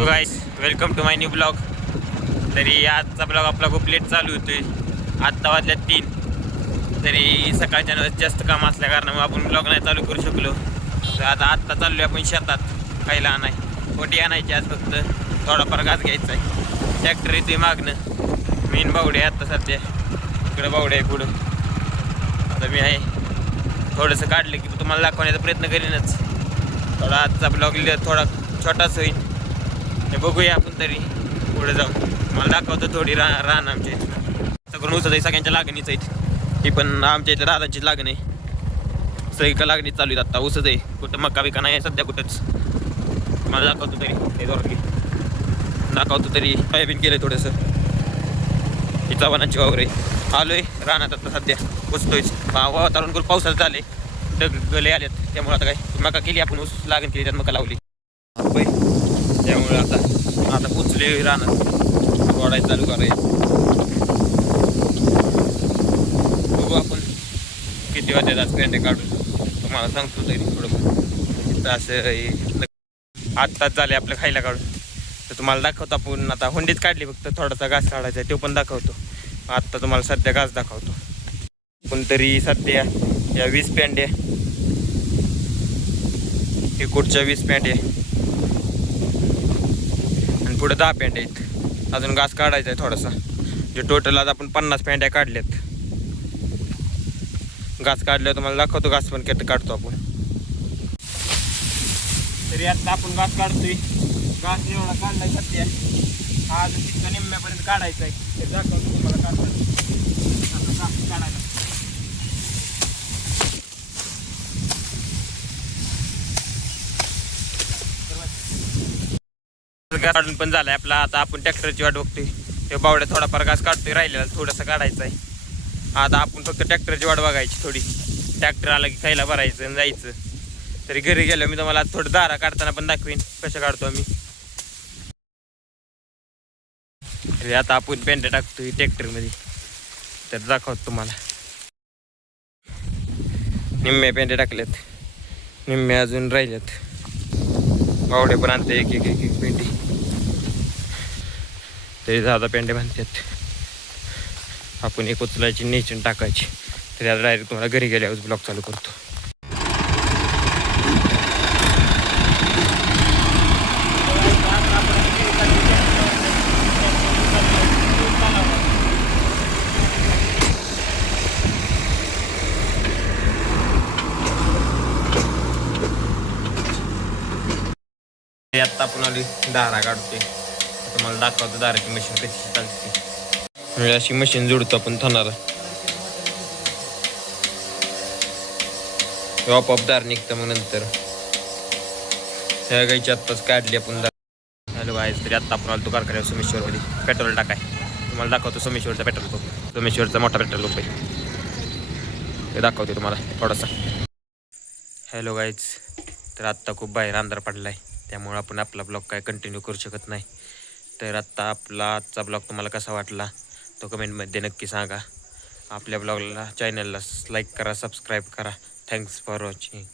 Guys, welcome to my new blog. तरी आजचा blog आपला खूप लेट चालू होतोय. आत्ता वाजल्या 3. तरी सकाळच्या जास्त काम असल्या कारणामुळे आपण ब्लॉग नाही चालू करू शकलो. तर आत्ता चाललो आपण शेतात खायला आणाय. पोटी आणायची आज फक्त थोडाफार घास घ्यायचा आहे. ट्रॅक्टर येते मागणं. मेन बावडे आहे आत्ता सध्या. इकडं बावडे आहे पुढं. आता मी आहे थोडंसं काढलं की तुम्हाला दाखवण्याचा प्रयत्न करीनच. थोडा आजचा ब्लॉग थोडा छोटाच होईल. हे बघूया आपण तरी पुढे जाऊन. मला दाखवतो थोडी रान आमच्या सगळं उसत आहे. सगळ्यांच्या लागणीच आहेत. ही पण आमच्या इथं दादांची लागण आहे. सगळी लागणीच चालू आहेत आत्ता. उसत आहे. कुठं मका बिका नाही सध्या कुठंच. मला दाखवतो तरी हे दोरकी दाखवतो तरी सोयाबीन केलं थोडंसं. ही चव्हाणाची वावर आहे. आलोय रानात आता सध्या उसतोयच. वातावरण खूप पावसाचं झाले. गले आलेत त्यामुळे आता काय मका केली आपण. ऊस लागण केली त्यात मका लावली. त्यामुळे आता पोचले रानात वाढायचं चालू करायचं. बघू आपण किती वाजता आज पेंडे काढून तुम्हाला सांगतो तरी थोडं असं. आत्ताच झाले आपलं खायला काढून. तर तुम्हाला दाखवतो आपण. आता हुंडीत काढली फक्त थोडासा घास काढायचा आहे तो पण दाखवतो. आत्ता तुम्हाला सध्या घास दाखवतो. पण तरी सध्या या 20 पेंड्या हे कुठच्या 20 पेंड्या आणि पुढे 10 पेंड्या आहेत. अजून घास काढायचा आहे थोडासा. जे टोटल आज आपण 50 पेंड्या काढल्यात. घास काढल्यावर तुम्हाला दाखवतो घास पण किती काढतो आपण. तरी आता आपण घास काढतोय. घास एवढा काढलाय सध्या. आज तिथं निम्म्यापर्यंत काढायचं आहे. ते दाखवतो तुम्हाला काढतो. घास काढायला काढून पण झालाय आपला. आता आपण ट्रॅक्टरची वाट बघतोय. ते बावड्या थोडाफार घास काढतोय. राहिलेला थोडंसं काढायचं आहे. आता आपण फक्त ट्रॅक्टरची वाट बघायची थोडी. ट्रॅक्टर आला की खायला भरायचं आणि जायचं. तरी घरी गेलो मी तुम्हाला थोडं दारा काढताना पण दाखवीन कसं काढतो आम्ही. तरी आता आपण पेंड्या टाकतोय ट्रॅक्टरमध्ये. तर दाखवतो तुम्हाला. निम्म्या पेंड्या टाकल्यात. निम्म्या अजून राहिल्यात. बावडे पण आणते एक एक एक एक पेंडी. तरी 10 पेंडे बांधतात. आपण एक उचलायची नेचून टाकायची. तरी आता डायरेक्ट तुम्हाला घरी गेल्यावर ब्लॉग चालू करतो. आत्ता आपण आली दारा काढतोय. तुम्हाला दाखवतो दाराची मशीन कशी चालते. अशी मशीन जोडतो आपण थानाला. आपोआप दार निघतं. मग नंतर ह्या गाईची आत्ताच काढली आपण दार. हॅलो गाईस, तरी आत्ता आपण आलो कारखान्यावर सोमेश्वरमध्ये पेट्रोल टाकाय. तुम्हाला दाखवतो सोमेश्वरचा पेट्रोल पंप. सोमेश्वरचा मोठा पेट्रोल पंप आहे. ते दाखवते तुम्हाला थोडासा. हॅलो गाईज, तर आत्ता खूप बाहेर अंधार पडला आहे. त्यामुळे आपण आपला ब्लॉग काय कंटिन्यू करू शकत नाही. तर आत्ता आपला आजचा ब्लॉग तुम्हाला कसा वाटला तो कमेंटमध्ये नक्की सांगा. आपल्या ब्लॉगला चॅनलला लाईक करा, सबस्क्राईब करा. Thanks for watching.